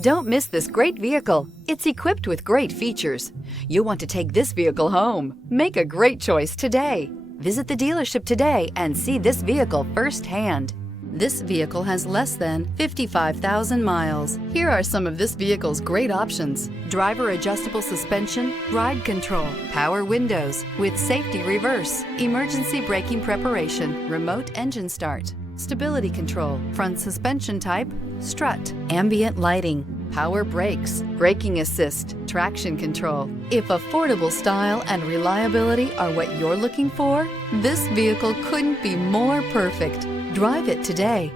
Don't miss this great vehicle. It's equipped with great features. You'll want to take this vehicle home. Make a great choice today. Visit the dealership today and see this vehicle firsthand. This vehicle has less than 55,000 miles. Here are some of this vehicle's great options: driver adjustable suspension, ride control, power windows with safety reverse, emergency braking preparation, remote engine start, stability control, front suspension type, strut, ambient lighting, power brakes, braking assist, traction control. If affordable style and reliability are what you're looking for, this vehicle couldn't be more perfect. Drive it today.